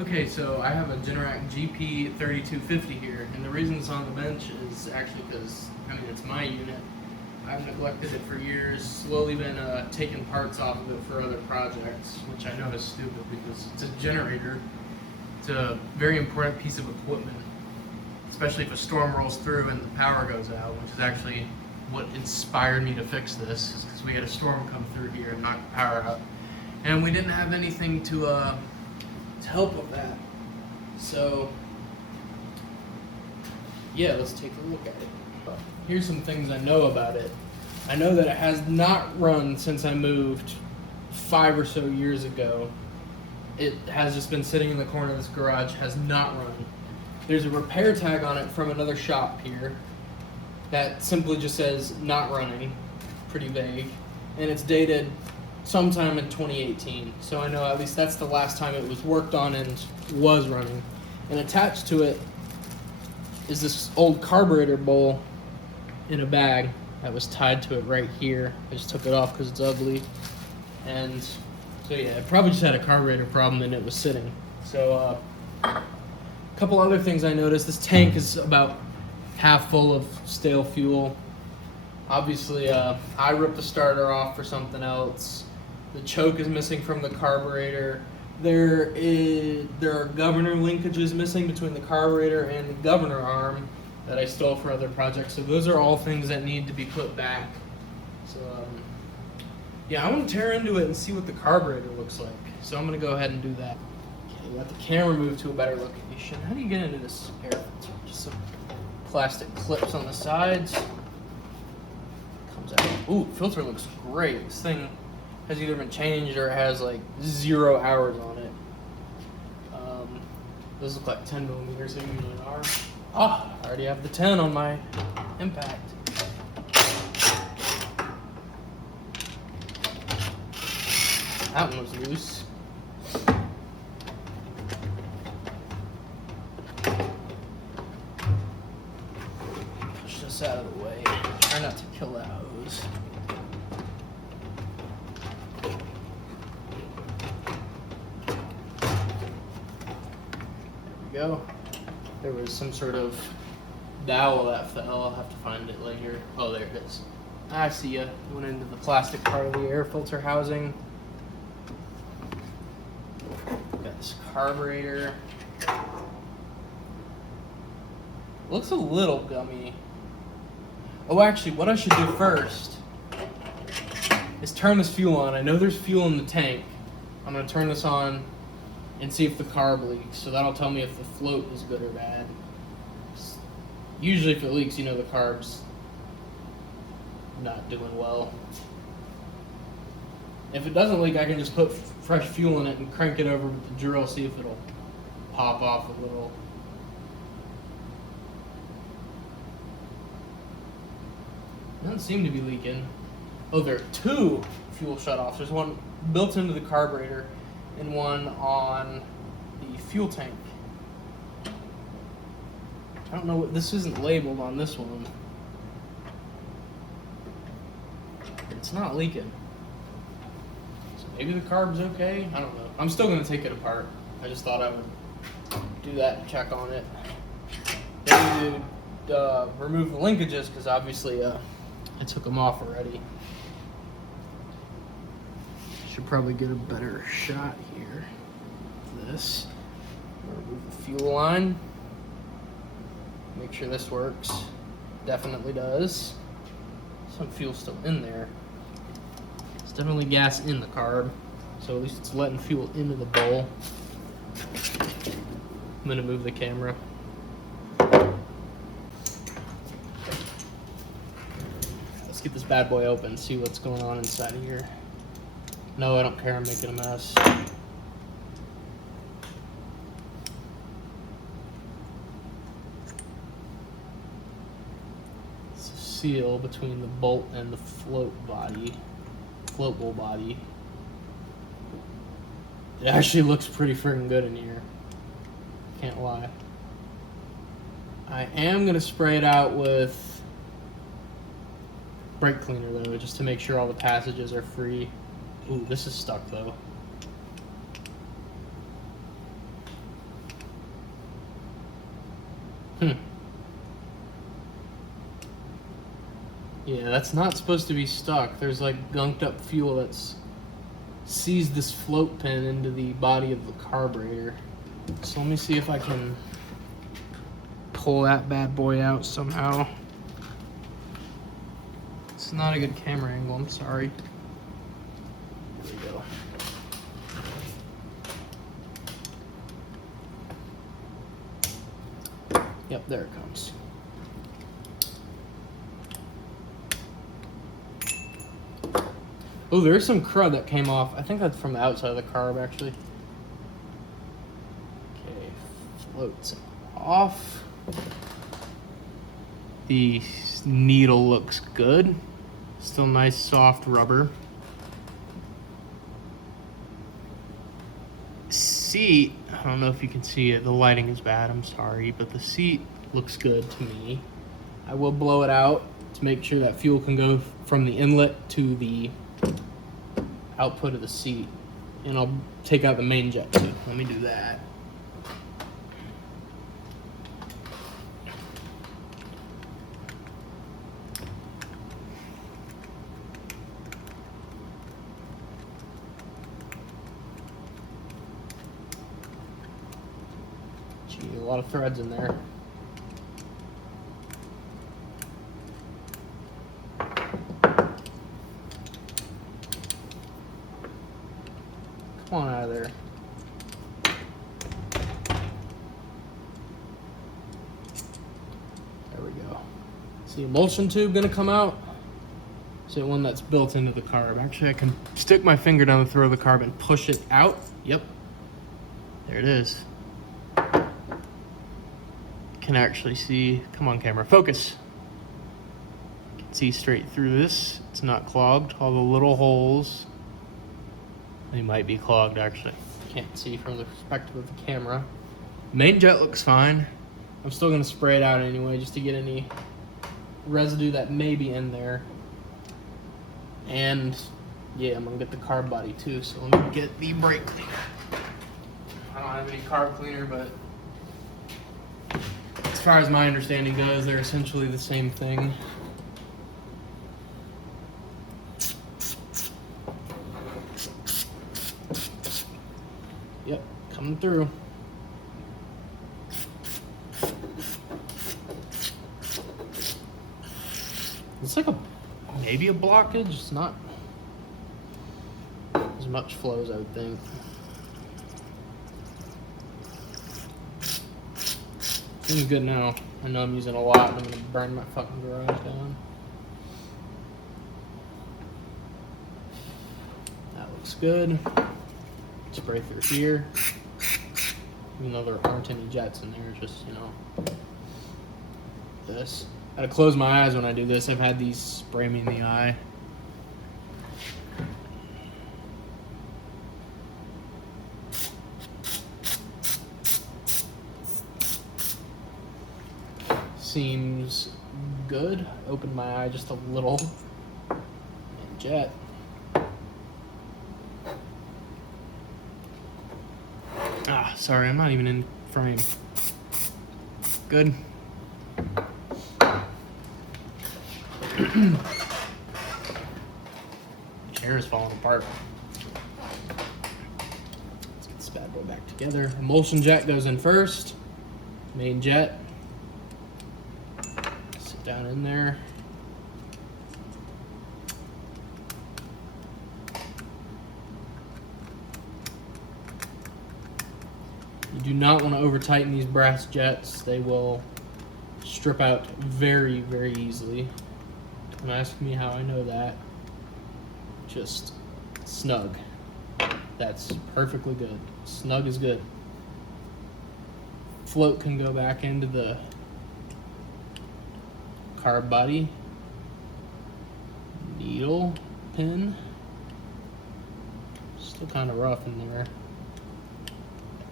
Okay, so I have a Generac GP3250 here, and the reason it's on the bench is actually because, it's my unit. I've neglected it for years, slowly been taking parts off of it for other projects, which I know is stupid because it's a generator. It's a very important piece of equipment, especially if a storm rolls through and the power goes out, which is actually what inspired me to fix this, because we had a storm come through here and knock the power out. And we didn't have anything to help with that. So, yeah, let's take a look at it. Here's some things I know about it. I know that it has not run since I moved 5 or so years ago. It has just been sitting in the corner of this garage, has not run. There's a repair tag on it from another shop here that simply just says not running, pretty vague, and it's dated sometime in 2018. So I know at least that's the last time it was worked on and was running. And attached to it is this old carburetor bowl in a bag that was tied to it right here. I just took it off because it's ugly. And so yeah, it probably just had a carburetor problem and it was sitting. So a couple other things I noticed. This tank is about half full of stale fuel. Obviously, I ripped the starter off for something else. The choke is missing from the carburetor. There are governor linkages missing between the carburetor and the governor arm that I stole for other projects. So those are all things that need to be put back. So yeah, I want to tear into it and see what the carburetor looks like. So I'm going to go ahead and do that. Okay, let the camera move to a better location. How do you get into this air filter? Just some plastic clips on the sides. Comes out. Ooh, filter looks great. This thing has either been changed or it has like 0 hours on it. Those look like 10 millimeters, they usually are. Oh, I already have the 10 on my impact. That one was loose. Push this out of the way. Try not to kill that hose. There we go. There was some sort of dowel that fell. I'll have to find it later. Oh, there it is. I see ya. Went into the plastic part of the air filter housing. Got this carburetor. Looks a little gummy. Oh, actually, what I should do first is turn this fuel on. I know there's fuel in the tank. I'm going to turn this on and see if the carb leaks. So that'll tell me if the float is good or bad. Usually if it leaks, you know the carb's not doing well. If it doesn't leak, I can just put fresh fuel in it and crank it over with the drill, see if it'll pop off a little. Doesn't seem to be leaking. Oh, there are two fuel shutoffs. There's one built into the carburetor and one on the fuel tank. I don't know what this isn't labeled on this one. It's not leaking. So maybe the carb's okay. I don't know. I'm still gonna take it apart. I just thought I would do that and check on it. Then we do remove the linkages because obviously I took them off already. Should probably get a better shot here. This. Remove the fuel line. Make sure this works. Definitely does. Some fuel still in there. It's definitely gas in the carb, so at least it's letting fuel into the bowl. I'm gonna move the camera. Let's get this bad boy open, see what's going on inside of here. No, I don't care, I'm making a mess. It's a seal between the bolt and the float bowl body. It actually looks pretty freaking good in here. Can't lie. I am gonna spray it out with brake cleaner though, just to make sure all the passages are free. Ooh, this is stuck though. Yeah, that's not supposed to be stuck. There's like gunked up fuel that's seized this float pin into the body of the carburetor. So let me see if I can pull that bad boy out somehow. It's not a good camera angle, I'm sorry. There we go. Yep, there it comes. Oh, there's some crud that came off. I think that's from the outside of the carb, actually. Okay, floats off. The needle looks good. Still nice, soft rubber. Seat, I don't know if you can see it. The lighting is bad, I'm sorry, but the seat looks good to me. I will blow it out to make sure that fuel can go from the inlet to the output of the seat, and I'll take out the main jet too. Let me do that. Gee, a lot of threads in there. Come on out of there. There we go. Is the emulsion tube gonna come out? Is it one that's built into the carb? Actually, I can stick my finger down the throat of the carb and push it out. Yep. There it is. Can actually see, come on camera, focus. You can see straight through this. It's not clogged. All the little holes, they might be clogged actually. Can't see from the perspective of the camera. Main jet looks fine. I'm still gonna spray it out anyway just to get any residue that may be in there. And yeah, I'm gonna get the carb body too, so let me get the brake cleaner. I don't have any carb cleaner, but as far as my understanding goes, they're essentially the same thing. Yep, coming through. It's like maybe a blockage. It's not as much flow as I would think. Seems good now. I know I'm using a lot and I'm gonna burn my fucking garage down. That looks good. Spray through here. Even though there aren't any jets in there, just, you know, this. I gotta close my eyes when I do this. I've had these spray me in the eye. Seems good. Open my eye just a little. And jet. Ah, sorry, I'm not even in frame. Good. Chair is falling apart. Let's get this bad boy back together. Emulsion jet goes in first. Main jet. Sit down in there. You do not want to over tighten these brass jets. They will strip out very, very easily. Don't ask me how I know that. Just snug. That's perfectly good. Snug is good. Float can go back into the carb body. Needle pin. Still kind of rough in there.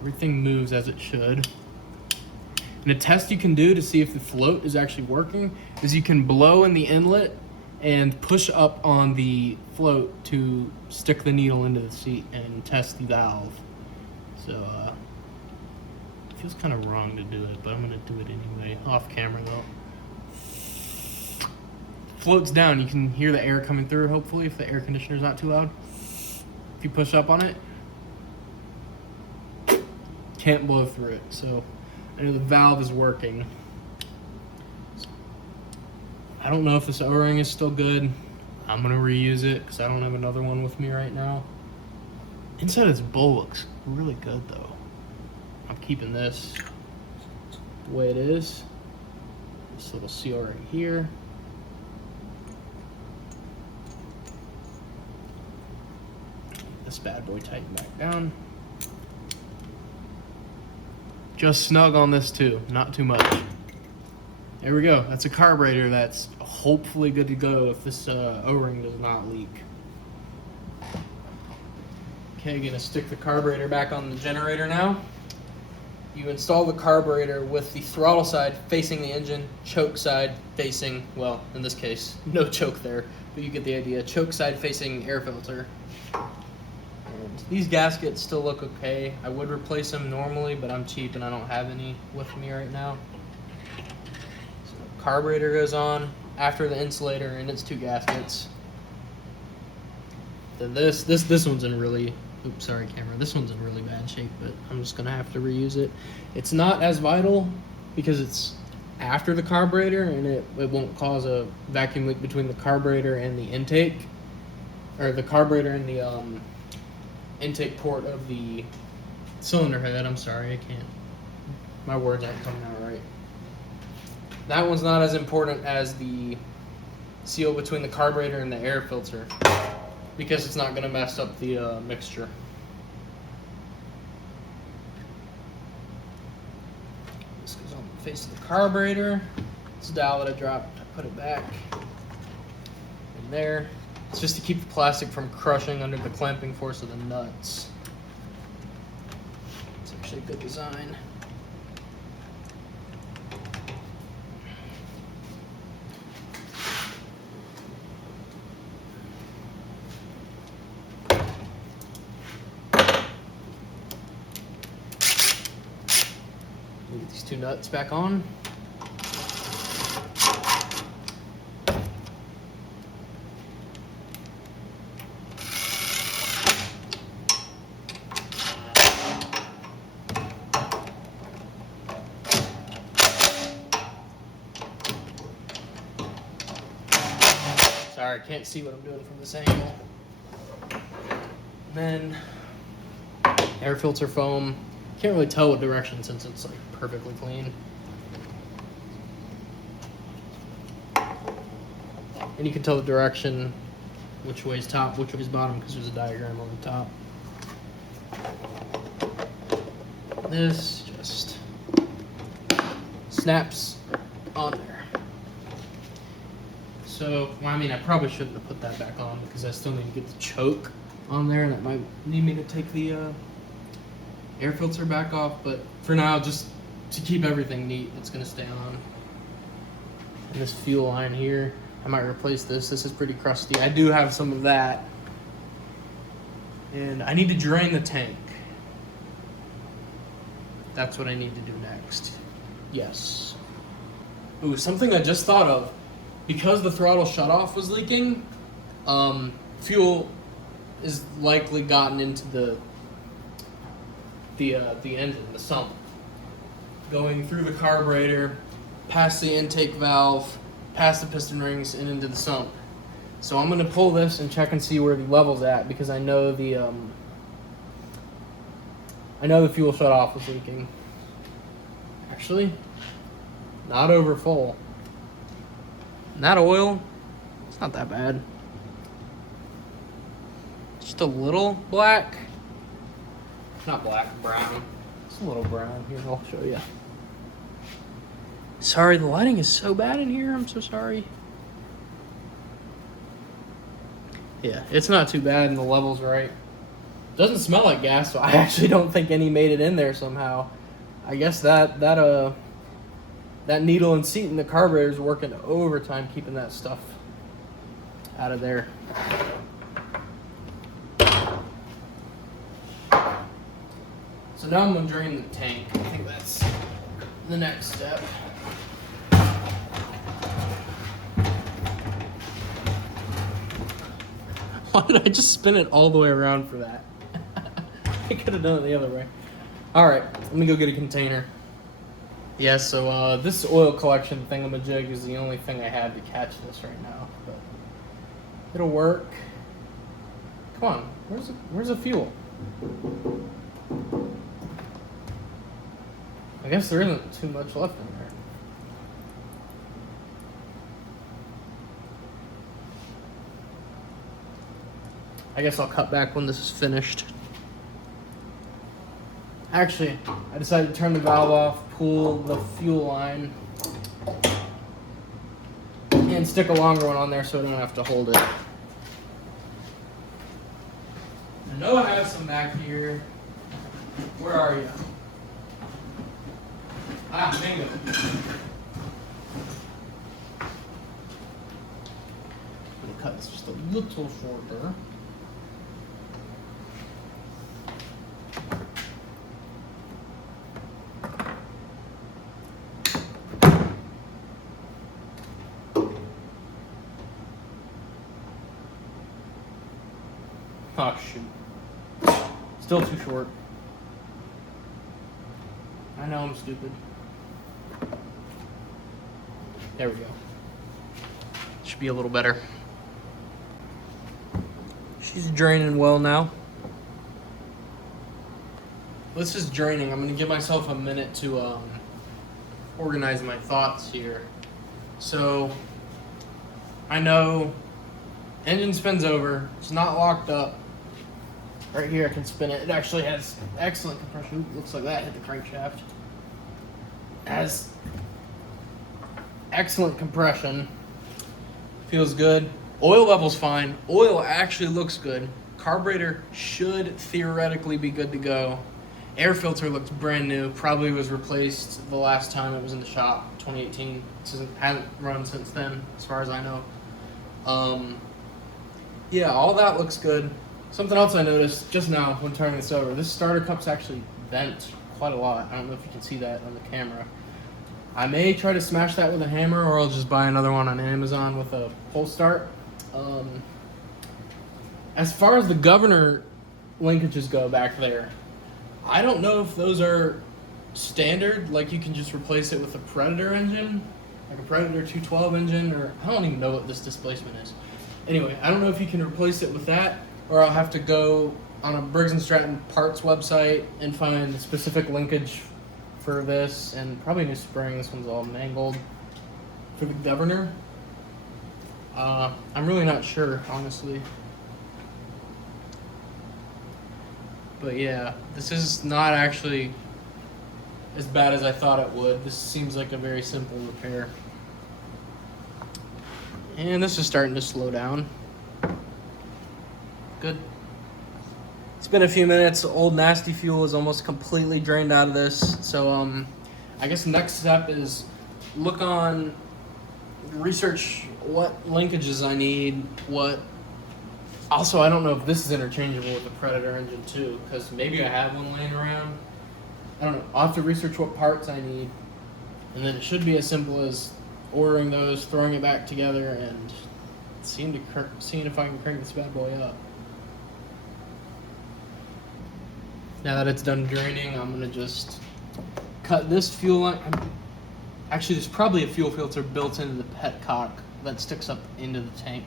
Everything moves as it should. And a test you can do to see if the float is actually working is you can blow in the inlet and push up on the float to stick the needle into the seat and test the valve. So Feels kind of wrong to do it, but I'm gonna do it anyway. Off camera though. Floats down. You can hear the air coming through. Hopefully, if the air conditioner's not too loud. If you push up on it, can't blow through it. So I know the valve is working. I don't know if this O-ring is still good. I'm gonna reuse it because I don't have another one with me right now. Inside this bowl looks really good though. I'm keeping this the way it is. This little seal right here. This bad boy tighten back down. Just snug on this too, not too much. There we go. That's a carburetor that's hopefully good to go if this O-ring does not leak. Okay, gonna stick the carburetor back on the generator now. You install the carburetor with the throttle side facing the engine, choke side facing, well, in this case, no choke there, but you get the idea. Choke side facing air filter. And these gaskets still look okay. I would replace them normally, but I'm cheap and I don't have any with me right now. So the carburetor goes on after the insulator and its two gaskets. Then this one's in really, oops, sorry camera. This one's in really bad shape, but I'm just gonna have to reuse it. It's not as vital because it's after the carburetor and it won't cause a vacuum leak between the carburetor and the intake, or the carburetor and the intake port of the cylinder head. I'm sorry, I can't, my words aren't coming out right. That one's not as important as the seal between the carburetor and the air filter because it's not going to mess up the mixture. This goes on the face of the carburetor. This dowel that I dropped, I put it back in there. It's just to keep the plastic from crushing under the clamping force of the nuts. It's actually a good design. Get these two nuts back on. Sorry, I can't see what I'm doing from this angle. And then air filter foam. Can't really tell what direction since it's like perfectly clean. And you can tell the direction, which way is top, which way is bottom, because there's a diagram on the top. This just snaps on there. So, well, I mean, I probably shouldn't have put that back on because I still need to get the choke on there, and that might need me to take the air filter back off, but for now, just to keep everything neat, it's gonna stay on. And this fuel line here, I might replace this. This is pretty crusty. I do have some of that. And I need to drain the tank. That's what I need to do next. Yes. Ooh, something I just thought of. Because the throttle shutoff was leaking, fuel is likely gotten into the engine, the sump, going through the carburetor, past the intake valve, past the piston rings, and into the sump. So I'm gonna pull this and check and see where the level's at because I know the fuel shutoff was leaking. Actually, not over full. And that oil, it's not that bad. Just a little black. Not black, brown. It's a little brown. Here, I'll show you. Sorry, the lighting is so bad in here. I'm so sorry. Yeah, it's not too bad and the level's right. Doesn't smell like gas, so I actually don't think any made it in there somehow. I guess that needle and seat in the carburetor is working overtime keeping that stuff out of there. So So now I'm gonna drain the tank. I think that's the next step. Why did I just spin it all the way around for that? I could have done it the other way. All right, let me go get a container. Yeah, so this oil collection thingamajig is the only thing I have to catch this right now, but it'll work. Come on, where's the fuel? I guess there isn't too much left in there. I guess I'll cut back when this is finished. Actually, I decided to turn the valve off, pull the fuel line, and stick a longer one on there so I don't have to hold it. I know I have some back here. Where are you? Ah, bingo. I'm gonna cut this just a little shorter. Oh shoot. Still too short. I know I'm stupid. There we go. Should be a little better. She's draining well now. This is draining. I'm gonna give myself a minute to organize my thoughts here. So I know engine spins over. It's not locked up. Right here I can spin it. It actually has excellent compression. Ooh, looks like that hit the crankshaft. It has excellent compression. Feels good. Oil level's fine. Oil actually looks good. Carburetor should theoretically be good to go. Air filter looks brand new. Probably was replaced the last time it was in the shop, 2018. It hasn't run since then, as far as I know. Yeah, all that looks good. Something else I noticed just now when turning this over, this starter cup's actually bent quite a lot. I don't know if you can see that on the camera. I may try to smash that with a hammer, or I'll just buy another one on Amazon with a pull start. As far as the governor linkages go back there, I don't know if those are standard, like you can just replace it with a Predator engine, like a Predator 212 engine, or I don't even know what this displacement is. Anyway, I don't know if you can replace it with that, or I'll have to go on a Briggs & Stratton parts website and find the specific linkage for this, and probably new spring. This one's all mangled. For the governor, I'm really not sure, honestly. But yeah, this is not actually as bad as I thought it would. This seems like a very simple repair. And this is starting to slow down. Good. It's been a few minutes. Old nasty fuel is almost completely drained out of this. So I guess the next step is research what linkages I need, also, I don't know if this is interchangeable with the Predator engine too, because maybe I have one laying around. I don't know. I'll have to research what parts I need, and then it should be as simple as ordering those, throwing it back together, and seeing if I can crank this bad boy up. Now that it's done draining, I'm gonna just cut this fuel line. Actually, there's probably a fuel filter built into the petcock that sticks up into the tank.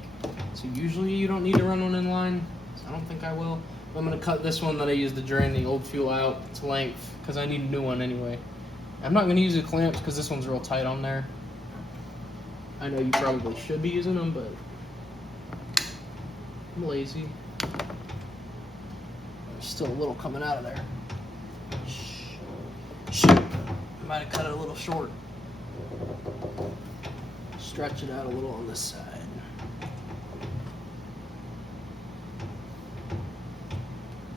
So usually you don't need to run one in line. So I don't think I will. But I'm gonna cut this one that I used to drain the old fuel out to length because I need a new one anyway. I'm not gonna use the clamps because this one's real tight on there. I know you probably should be using them, but I'm lazy. There's still a little coming out of there. Shoot, I might have cut it a little short. Stretch it out a little on this side.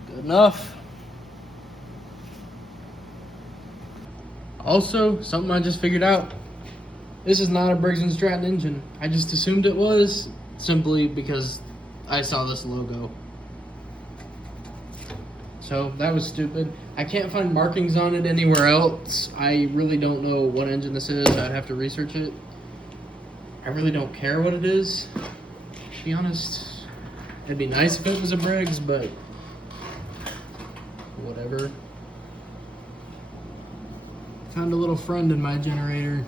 Good enough. Also, something I just figured out. This is not a Briggs & Stratton engine. I just assumed it was, simply because I saw this logo. So So that was stupid. I can't find markings on it anywhere else. I really don't know what engine this is. I'd have to research it. I really don't care what it is, to be honest. It'd be nice if it was a Briggs, but whatever. Found a little friend in my generator.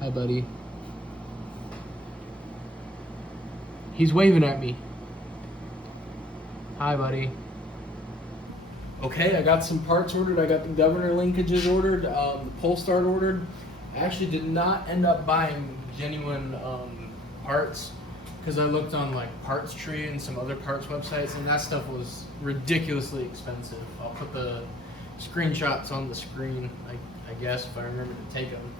Hi, buddy. He's waving at me. Hi, buddy. Okay, I got some parts ordered. I got the governor linkages ordered, the pull start ordered. I actually did not end up buying genuine parts because I looked on like Parts Tree and some other parts websites, and that stuff was ridiculously expensive. I'll put the screenshots on the screen, I guess, if I remember to take them.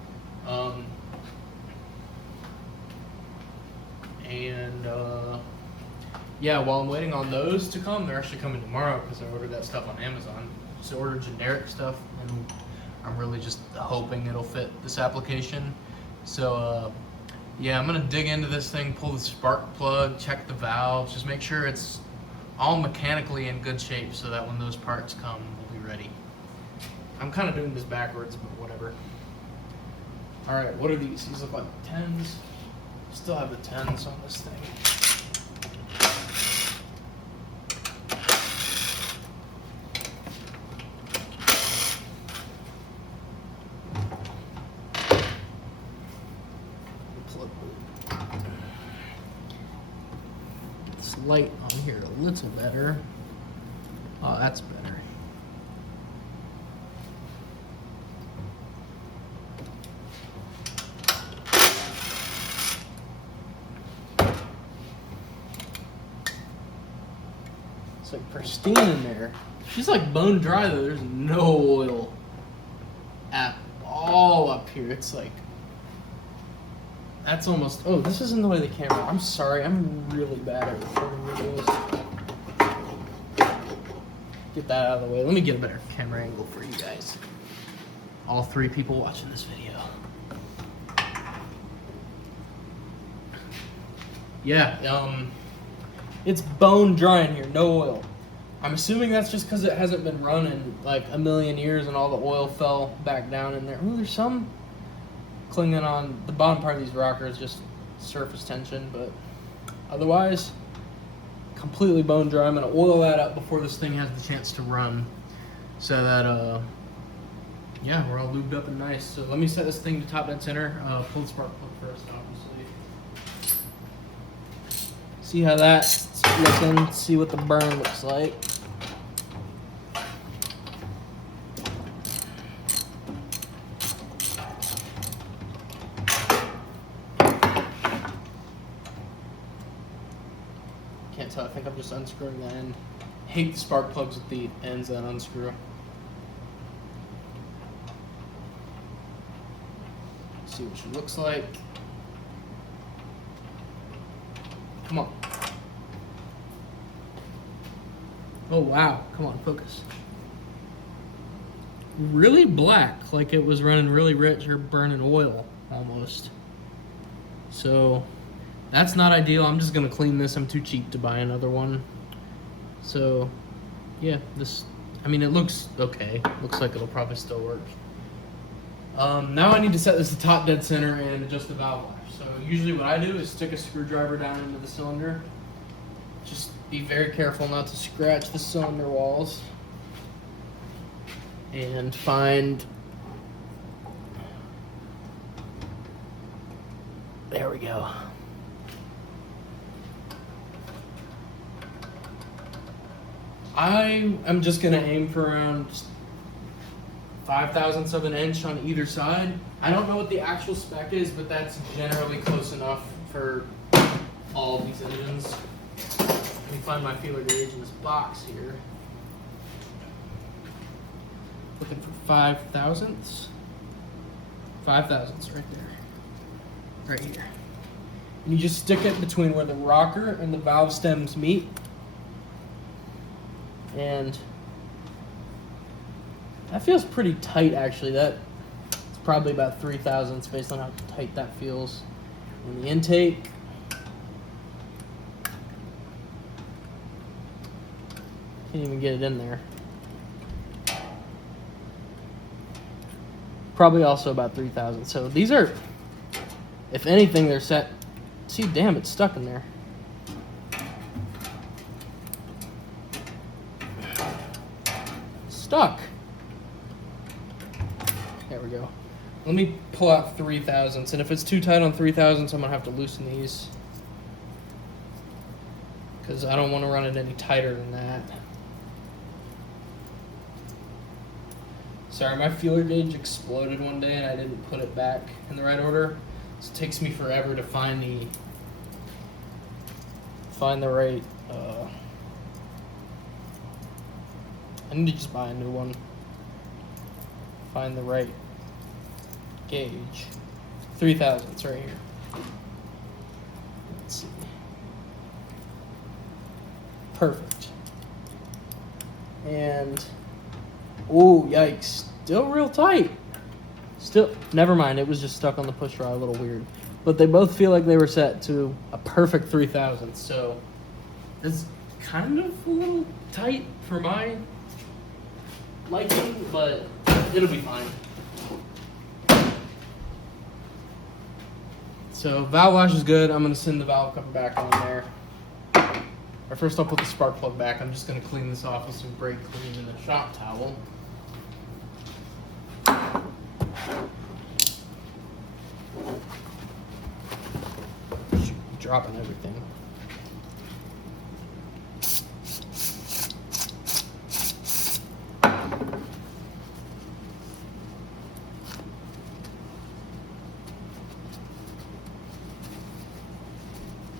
Yeah, while I'm waiting on those to come, they're actually coming tomorrow because I ordered that stuff on Amazon. Just ordered generic stuff, and I'm really just hoping it'll fit this application. So, yeah, I'm gonna dig into this thing, pull the spark plug, check the valves, just make sure it's all mechanically in good shape so that when those parts come, we'll be ready. I'm kind of doing this backwards, but whatever. All right, what are these? These look like 10s. Still have the 10s on this thing. This light on here a little better. Oh, that's better. It's like pristine in there. She's like bone dry though. There's no oil at all up here. It's like, that's almost, oh, this isn't the way the camera, I'm sorry, I'm really bad at recording videos. Get that out of the way. Let me get a better camera angle for you guys. All 3 people watching this video. Yeah, it's bone dry in here, no oil. I'm assuming that's just because it hasn't been run in like a million years and all the oil fell back down in there. Ooh, there's some clinging on the bottom part of these rockers, just surface tension, but otherwise, completely bone dry. I'm gonna oil that up before this thing has the chance to run so that, yeah, we're all lubed up and nice. So let me set this thing to top dead center, pull the spark plug first, obviously. See how that's looking, see what the burn looks like. Can't tell, I think I'm just unscrewing that end. Hate the spark plugs with the ends that unscrew. See what she looks like. Come on. Oh wow, come on, focus. Really black, like it was running really rich or burning oil almost. So that's not ideal. I'm just gonna clean this. I'm too cheap to buy another one. So yeah, this, I mean, it looks okay. Looks like it'll probably still work. Now I need to set this to top dead center and adjust the valve life. So usually what I do is stick a screwdriver down into the cylinder. Just be very careful not to scratch the cylinder walls. And find, there we go. I am just gonna aim for around 5/1000ths of an inch on either side. I don't know what the actual spec is, but that's generally close enough for all of these engines. Let me find my feeler gauge in this box here. Looking for 5/1000ths. 5/1000ths right there. Right here. And you just stick it between where the rocker and the valve stems meet. And that feels pretty tight actually. It's probably about 3/1000ths based on how tight that feels. On the intake, Can't even get it in there. Probably also about 3,000. So these are, if anything, they're set. See, damn, it's stuck in there. Stuck. There we go. Let me pull out 3,000s, and if it's too tight on 3,000s, I'm gonna have to loosen these because I don't want to run it any tighter than that. Sorry, my feeler gauge exploded one day and I didn't put it back in the right order. So it takes me forever to find the right. I need to just buy a new one. Find the right gauge. 3,000s right here. Let's see. Perfect. And oh, yikes! Still real tight. Still, never mind. It was just stuck on the push rod, a little weird. But they both feel like they were set to a perfect 3,000. So it's kind of a little tight for my liking, but it'll be fine. So valve wash is good. I'm gonna send the valve cover back on there. Or first I'll put the spark plug back. I'm just gonna clean this off with some brake clean and a shop towel. Dropping everything.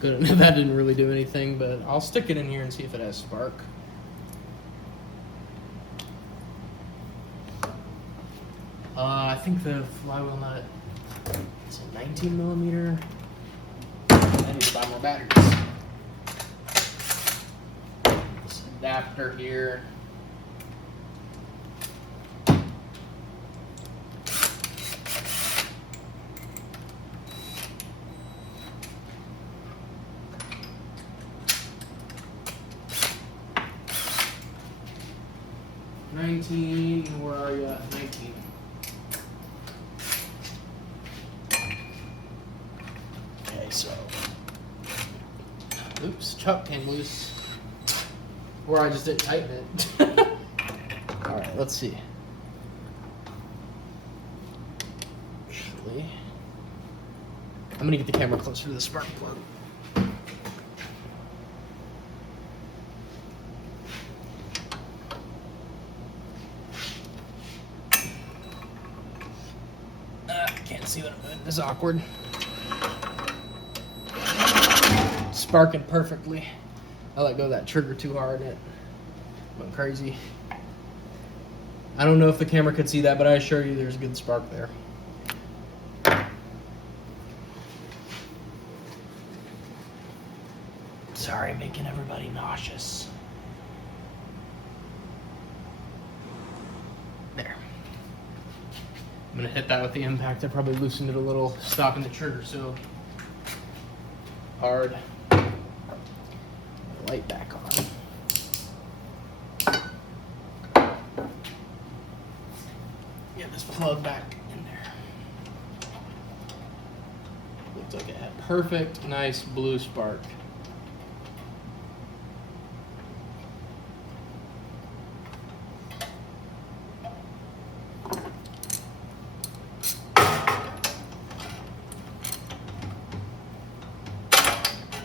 Good. That didn't really do anything, but I'll stick it in here and see if it has spark. I think the flywheel nut is a 19 millimeter. I need to buy more batteries. This adapter here. Where are you at? 19. Okay, so. Oops, chuck came loose. Or I just didn't tighten it. Alright, let's see. Actually, I'm gonna get the camera closer to the spark plug. See what I'm doing. This is awkward. Sparking perfectly. I let go of that trigger too hard and it went crazy. I don't know if the camera could see that, but I assure you there's a good spark there. Sorry, making everybody nauseous. There. I'm gonna hit that with the impact. I probably loosened it a little, stopping the trigger so hard. Light back on. Get this plug back in there. Looks like it had perfect, nice blue spark.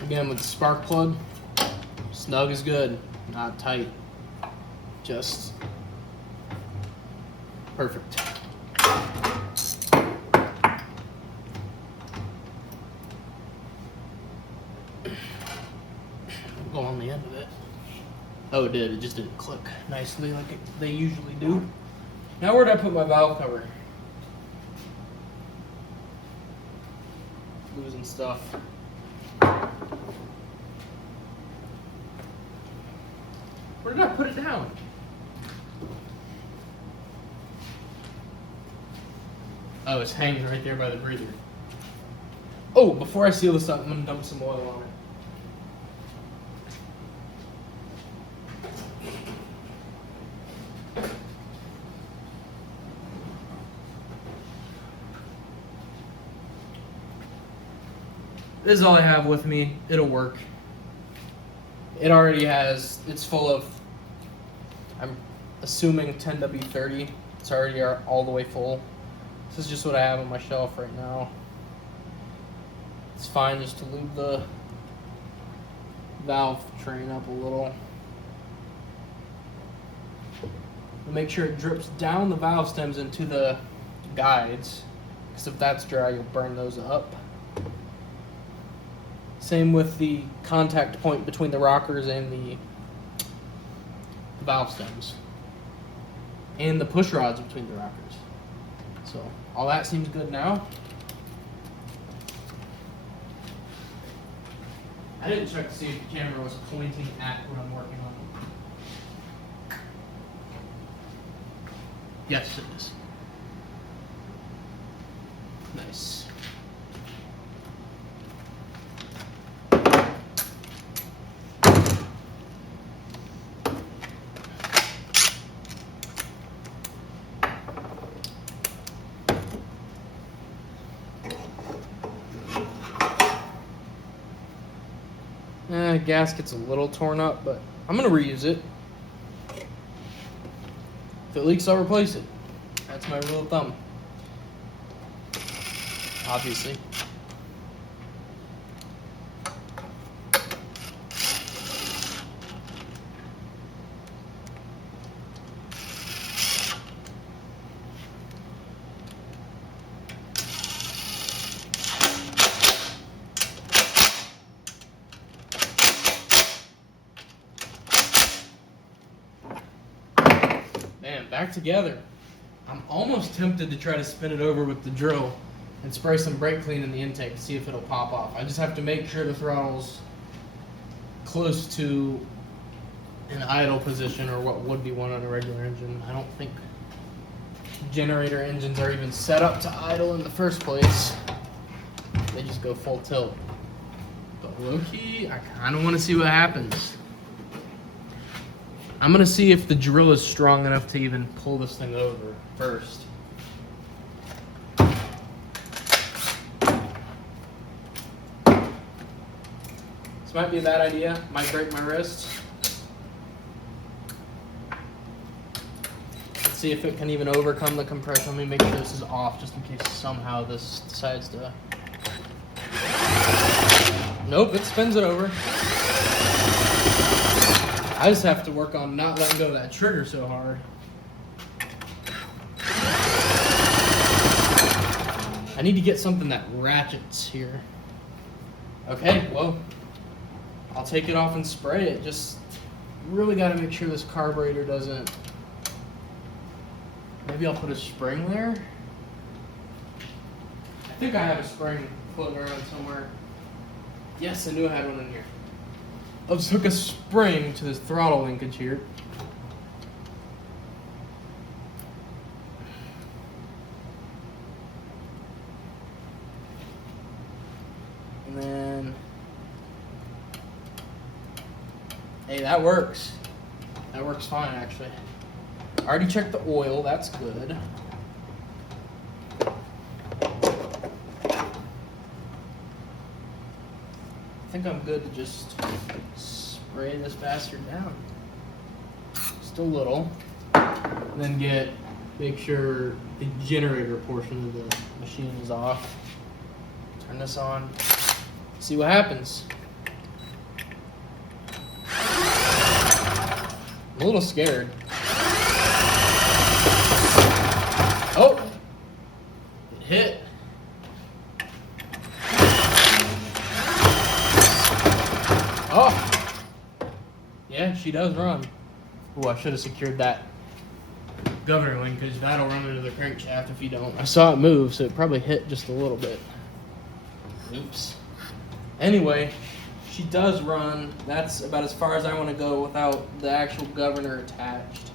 Again, with the spark plug, snug is good, not tight, just perfect. Go on the end of it. Oh, it did. It just didn't click nicely like they usually do. Now where did I put my valve cover? Losing stuff. Where did I put it down? Oh, it's hanging right there by the breather. Oh, before I seal this up, I'm going to dump some oil on it. this is all I have with me. It'll work. It already has, it's full of, I'm assuming 10W30. It's already all the way full. This is just what I have on my shelf right now. It's fine just to lube the valve train up a little. Make sure it drips down the valve stems into the guides, because if that's dry, you'll burn those up. Same with the contact point between the rockers and the valve stems, and the push rods between the rockers. So all that seems good now. I didn't check to see if the camera was pointing at what I'm working on. Yes, it is. Nice. Gasket's a little torn up, but I'm gonna reuse it. If it leaks, I'll replace it. That's my rule of thumb. Obviously. Man, back together. I'm almost tempted to try to spin it over with the drill and spray some brake clean in the intake to see if it'll pop off. I just have to make sure the throttle's close to an idle position, or what would be one on a regular engine. I don't think generator engines are even set up to idle in the first place. They just go full tilt. But low key, I kind of want to see what happens. I'm gonna see if the drill is strong enough to even pull this thing over first. This might be a bad idea, might break my wrist. Let's see if it can even overcome the compression. Let me make sure this is off just in case somehow this decides to... Nope, it spins it over. I just have to work on not letting go of that trigger so hard. I need to get something that ratchets here. Okay, well, I'll take it off and spray it. Just really got to make sure this carburetor doesn't... Maybe I'll put a spring there? I think I have a spring floating around somewhere. Yes, I knew I had one in here. I'll just hook a spring to this throttle linkage here. And then, hey, that works. That works fine, actually. I already checked the oil, that's good. I think I'm good to just spray this bastard down. Just a little. And then make sure the generator portion of the machine is off. Turn this on. See what happens. I'm a little scared. Oh! It hit. Oh! Yeah, she does run. Oh, I should have secured that governor link, because that'll run into the crankshaft if you don't. I saw it move, so it probably hit just a little bit. Oops. Anyway, she does run. That's about as far as I want to go without the actual governor attached.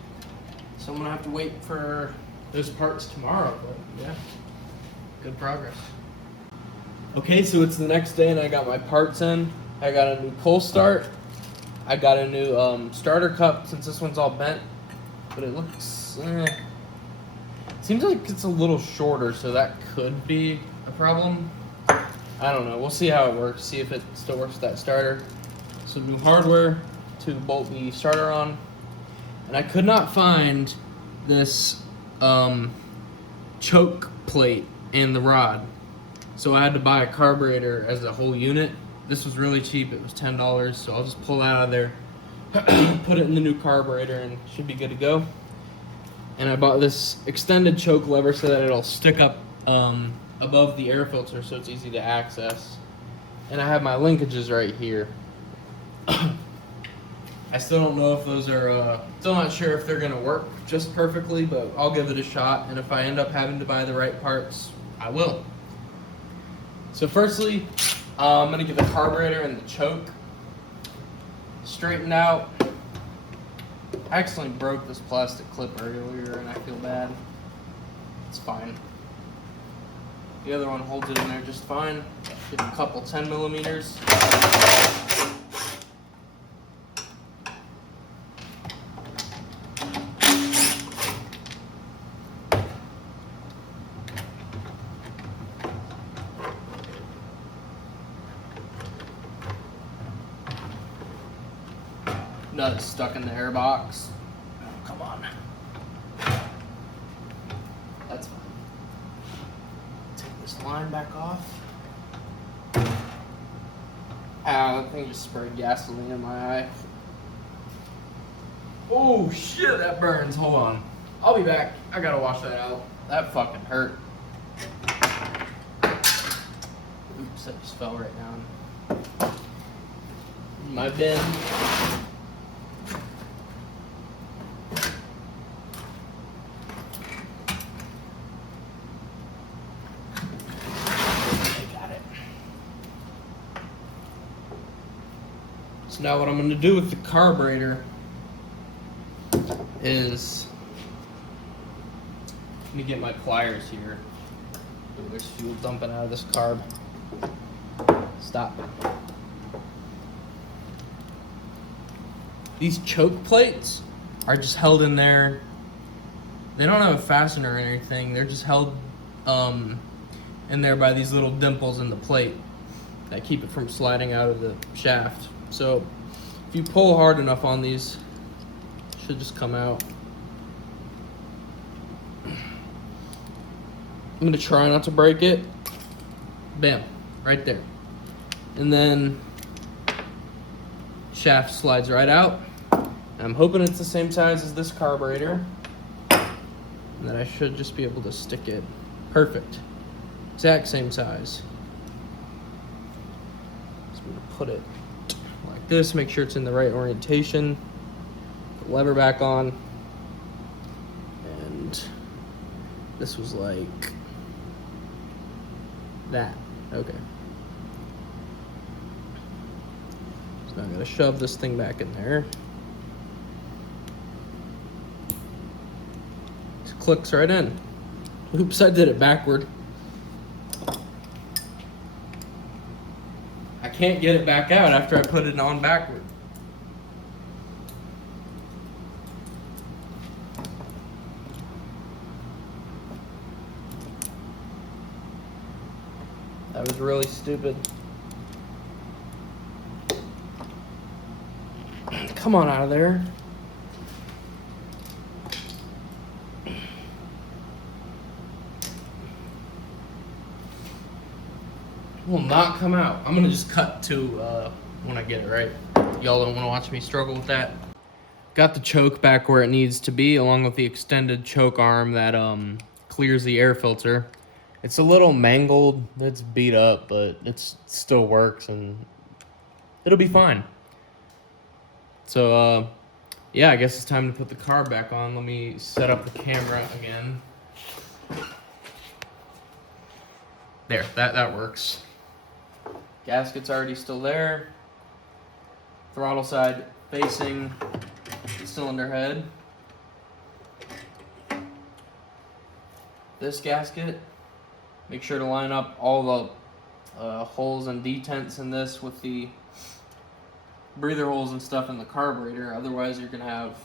So I'm going to have to wait for those parts tomorrow, but yeah, good progress. Okay, so it's the next day and I got my parts in. I got a new pull start. I got a new starter cup since this one's all bent, but it looks, seems like it's a little shorter, so that could be a problem. I don't know. We'll see how it works. See if it still works with that starter. Some new hardware to bolt the starter on. And I could not find this choke plate in the rod. So I had to buy a carburetor as a whole unit. This was really cheap. It was $10. So I'll just pull that out of there, put it in the new carburetor, and it should be good to go. And I bought this extended choke lever so that it'll stick up above the air filter so it's easy to access. And I have my linkages right here. I still don't know if those are, still not sure if they're gonna work just perfectly, but I'll give it a shot. And if I end up having to buy the right parts, I will. So firstly, I'm gonna get the carburetor and the choke straightened out. I accidentally broke this plastic clip earlier and I feel bad. It's fine. The other one holds it in there just fine. Get a couple 10 millimeters. Nut is stuck in the air box. Oh, come on. That's fine. Take this line back off. Ow, that thing just sprayed gasoline in my eye. Oh shit, that burns. Hold on. I'll be back. I gotta wash that out. That fucking hurt. Oops, that just fell right down. My bin. So now what I'm going to do with the carburetor is, let me get my pliers here. Ooh, there's fuel dumping out of this carb. Stop. These choke plates are just held in there. They don't have a fastener or anything. They're just held in there by these little dimples in the plate that keep it from sliding out of the shaft. So if you pull hard enough on these, it should just come out. I'm gonna try not to break it. Bam, right there. And then shaft slides right out. I'm hoping it's the same size as this carburetor, and that I should just be able to stick it. Perfect. Exact same size. So I'm gonna put it like this, make sure it's in the right orientation. Put the lever back on. And this was like that. Okay. So now I'm gonna shove this thing back in there. It clicks right in. Oops, I did it backward. I can't get it back out after I put it on backward. That was really stupid. Come on out of there. Will not come out. I'm gonna just cut to when I get it right. Y'all don't want to watch me struggle with that. Got the choke back where it needs to be, along with the extended choke arm that clears the air filter. It's a little mangled, it's beat up, but it still works and it'll be fine. So yeah, I guess it's time to put the car back on. Let me set up the camera again. There, that works. Gasket's already still there. Throttle side facing the cylinder head. This gasket, make sure to line up all the holes and detents in this with the breather holes and stuff in the carburetor. Otherwise, you're gonna have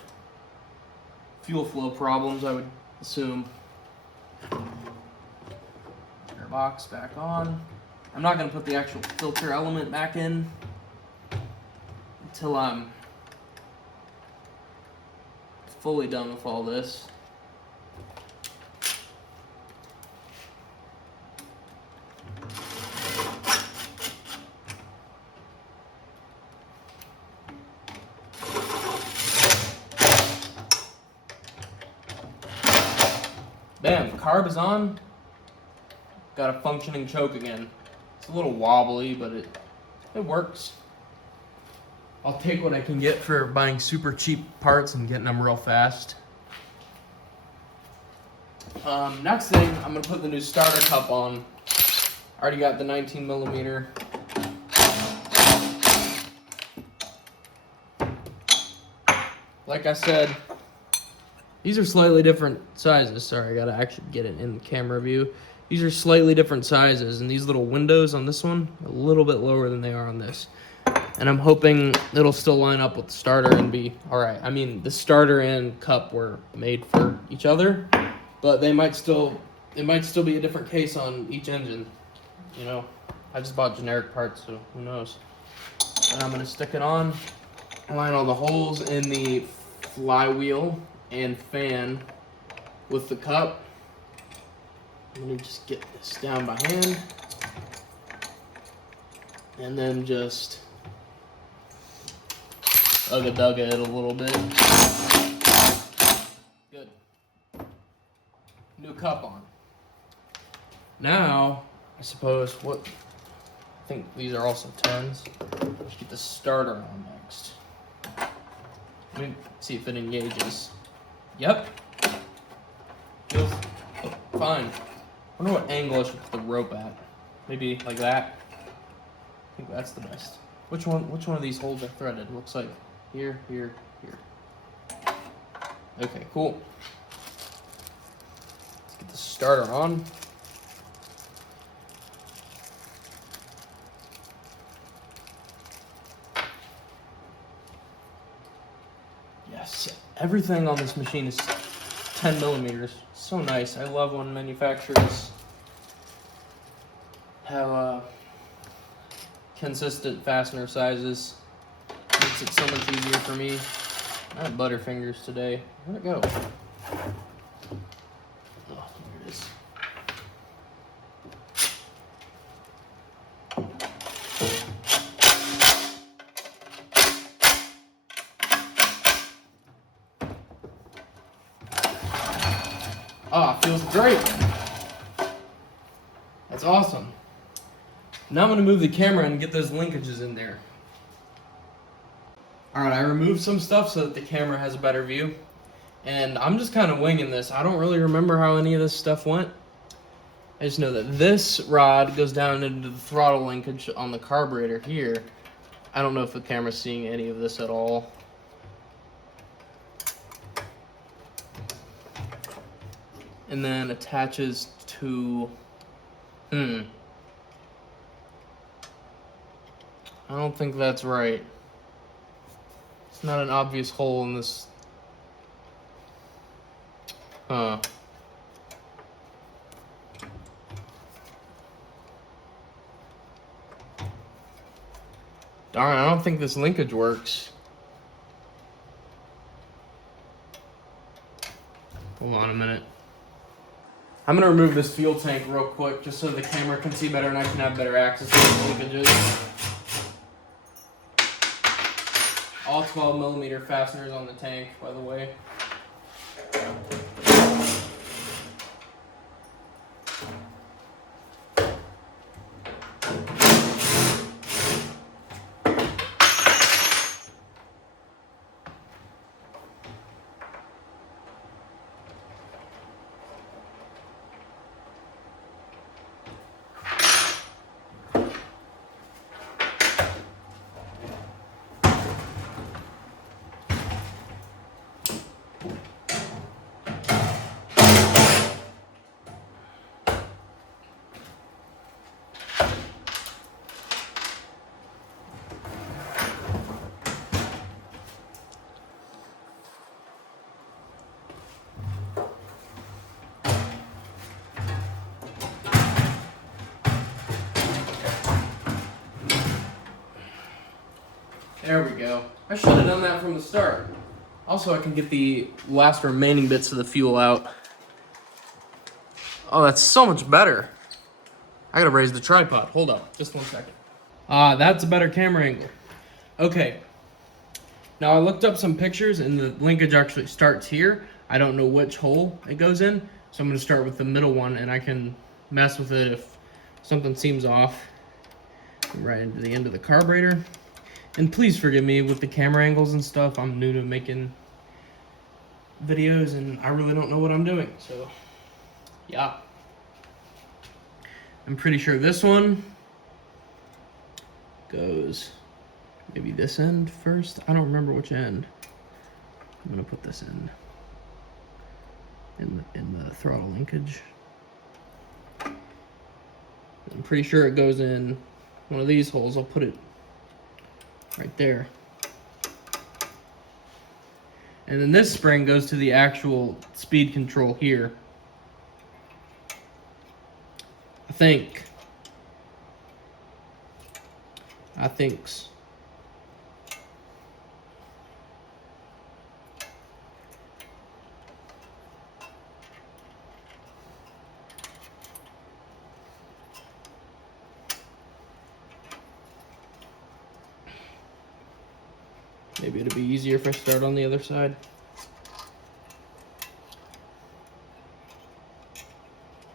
fuel flow problems, I would assume. Air box back on. I'm not going to put the actual filter element back in until I'm fully done with all this. Bam, carb is on. Got a functioning choke again. It's a little wobbly, but it works. I'll take what I can get for buying super cheap parts and getting them real fast. Next thing, I'm gonna put the new starter cup on. Already got the 19 millimeter. Like I said, these are slightly different sizes. Sorry, I gotta actually get it in the camera view. These are slightly different sizes, and these little windows on this one are a little bit lower than they are on this. And I'm hoping it'll still line up with the starter and be all right. I mean, the starter and cup were made for each other, but it might still be a different case on each engine. You know, I just bought generic parts, so who knows. And I'm gonna stick it on, line all the holes in the flywheel and fan with the cup. I'm gonna just get this down by hand, and then just ugga it a little bit. Good. New cup on. Now, I suppose I think these are also 10s. Let's get the starter on next. Let me see if it engages. Yep. Feels fine. I wonder what angle I should put the rope at. Maybe like that. I think that's the best. Which one of these holes are threaded? Looks like here, here, here. Okay, cool. Let's get the starter on. Yes, everything on this machine is 10 millimeters. So nice. I love when manufacturers have consistent fastener sizes. Makes it so much easier for me. I have Butterfingers today. Where'd it go? Oh, here it is. Ah, feels great. That's awesome. Now I'm going to move the camera and get those linkages in there. Alright, I removed some stuff so that the camera has a better view. And I'm just kind of winging this. I don't really remember how any of this stuff went. I just know that this rod goes down into the throttle linkage on the carburetor here. I don't know if the camera's seeing any of this at all. And then attaches to... I don't think that's right. It's not an obvious hole in this. Darn, I don't think this linkage works. Hold on a minute. I'm gonna remove this fuel tank real quick just so the camera can see better and I can have better access to the linkages. All 12 millimeter fasteners on the tank, by the way. There we go. I should have done that from the start. Also, I can get the last remaining bits of the fuel out. Oh, that's so much better. I gotta raise the tripod. Hold on, just 1 second. That's a better camera angle. Okay. Now I looked up some pictures and the linkage actually starts here. I don't know which hole it goes in, so I'm gonna start with the middle one and I can mess with it if something seems off. Right into the end of the carburetor. And please forgive me with the camera angles and stuff. I'm new to making videos and I really don't know what I'm doing, so yeah. I'm pretty sure this one goes maybe this end first. I don't remember which end. I'm gonna put this in the throttle linkage. I'm pretty sure it goes in one of these holes. I'll put it right there. And then this spring goes to the actual speed control here. I thinks. Maybe it'll be easier if I start on the other side.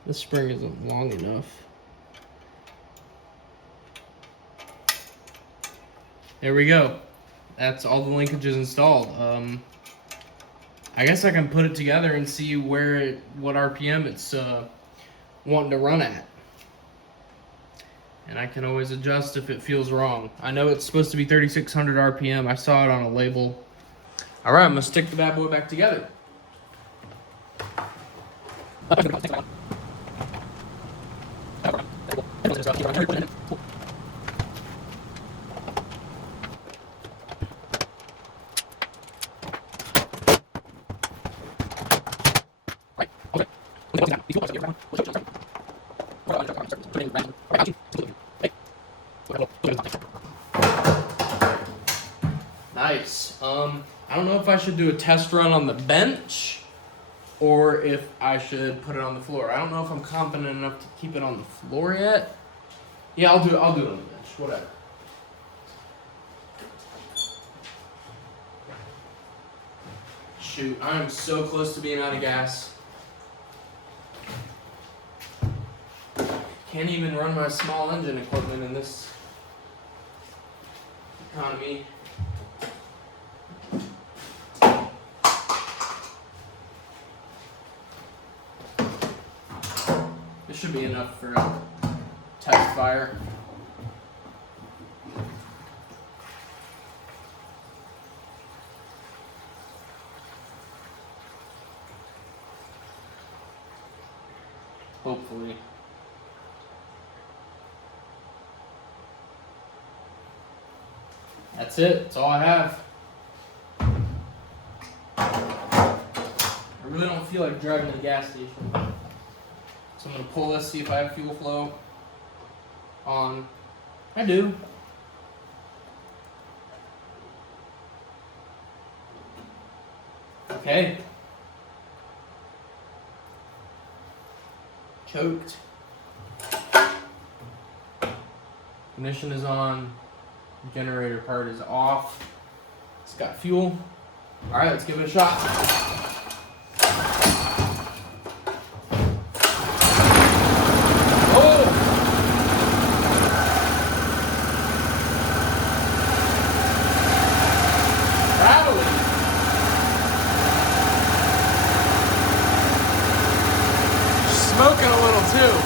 This spring isn't long enough. There we go. That's all the linkages installed. I guess I can put it together and see what RPM it's wanting to run at. And I can always adjust if it feels wrong. I know it's supposed to be 3,600 RPM. I saw it on a label. All right, I'm gonna stick the bad boy back together. Nice. I don't know if I should do a test run on the bench or if I should put it on the floor. I don't know if I'm confident enough to keep it on the floor yet. Yeah, I'll do it on the bench. Whatever. Shoot, I am so close to being out of gas. Can't even run my small engine equipment in this economy. This should be enough for a test fire. Hopefully. That's it. That's all I have. I really don't feel like driving to the gas station. So I'm going to pull this, see if I have fuel flow on. I do. Okay. Choked. Ignition is on. Generator part is off. It's got fuel. Alright, let's give it a shot. Oh! Rattling. Smoking a little too.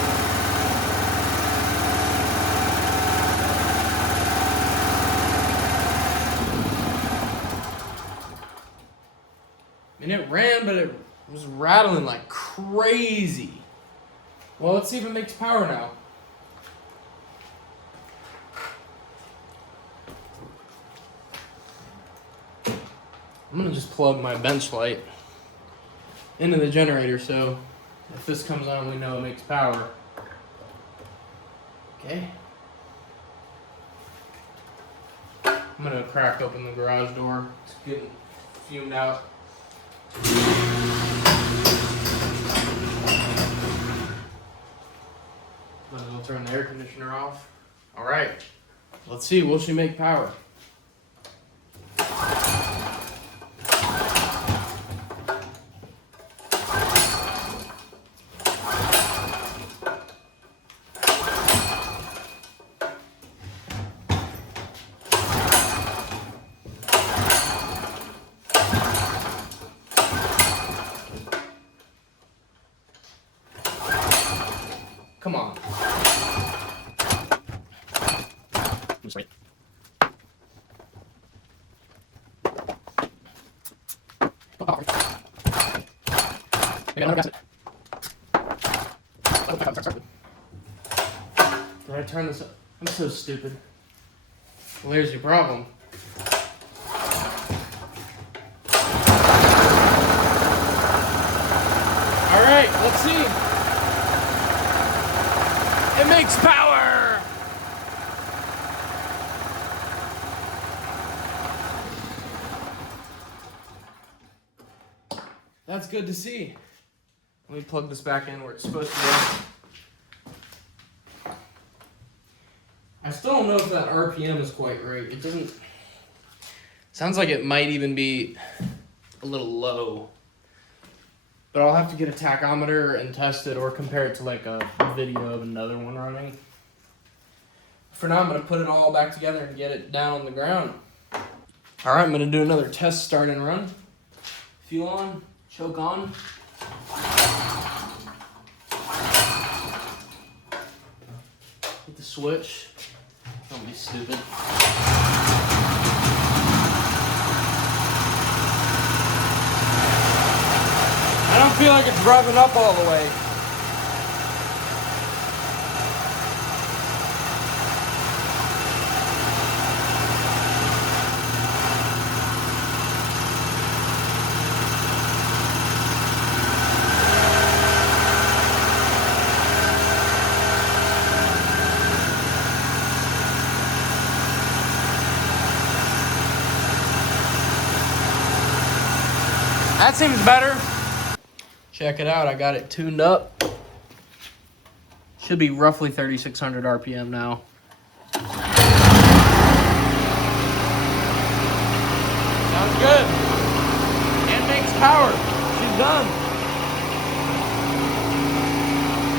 And it ran, but it was rattling like crazy. Well, let's see if it makes power now. I'm gonna just plug my bench light into the generator, so if this comes on, we know it makes power. Okay. I'm gonna crack open the garage door. It's getting fumed out. Then we'll turn the air conditioner off. All right, let's see, will she make power? Come on. Just wait. Did I turn this up? I'm so stupid. Well, here's your problem. All right, let's see. It makes power! That's good to see. Let me plug this back in where it's supposed to go. I still don't know if that RPM is quite right. It doesn't... Sounds like it might even be a little low. But I'll have to get a tachometer and test it or compare it to like a video of another one running. For now, I'm going to put it all back together and get it down on the ground. All right, I'm going to do another test start and run. Fuel on, choke on. Hit the switch. Don't be stupid. I don't feel like it's revving up all the way. That seems better. Check it out, I got it tuned up. Should be roughly 3,600 RPM now. Sounds good. And makes power. She's done.